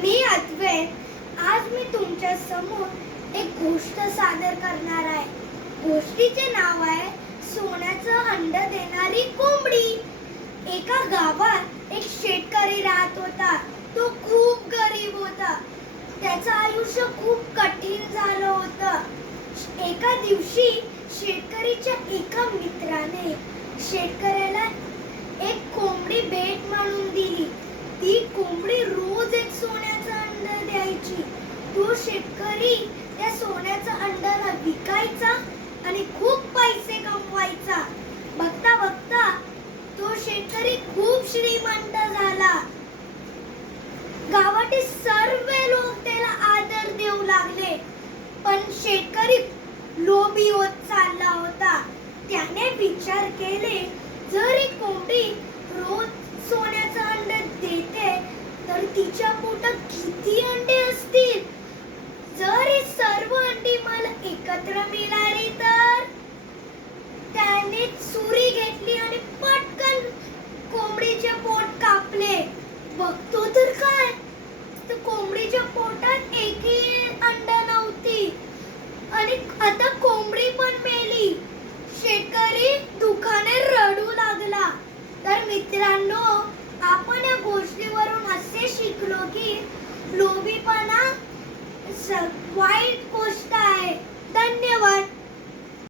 मी अद्वैत. आज मी तुमच्या समोर एक गोष्ट सादर करणार आहे. गोष्टीचे नाव आहे सोन्याचं अंड देणारी कोंबडी. एका गावात एक शेतकरी राहत होता. तो खूप गरीब होता. त्याचं आयुष्य खूप कठीण झालं होतं. एका दिवशी शेतकरीच्या एका मित्राने शेतकऱ्याला एक कोंबडी भेट म्हणून दिली. ती कोंबडी रोज एक सोन्याचं अंड द्यायची. तो शेतकरी त्या सोन्याच्या अंड्याला विकायचा आणि खूप पैसे कमवायचा. बघता बघता तो शेतकरी खूप श्रीमंत झाला. गावातील सर्व लोक त्याला आदर देऊ लागले. पण शेतकरी लोभी होत चालला होता. त्याने विचार केले, जर ही कोंबडी रोज सोन्याचं अंड देते तर तिच्या पोटात किती अंडे असतील. जर ही सर्व अंडी मला एकत्र मिळाली तर. त्याने सुरी घेतली आणि पटकन कोंबडीचे पोट कापले. बघतो तर काय, तर कोंबडीच्या पोटात एकही अंडा नव्हती आणि आता कोंबडी पण मेली. शेतकरी दुःखाने रडू लागला. तर मित्रांनो, आपण या गोष्टीवरून असे शिकलो की लोभीपणा वाईट गोष्ट आहे. धन्यवाद.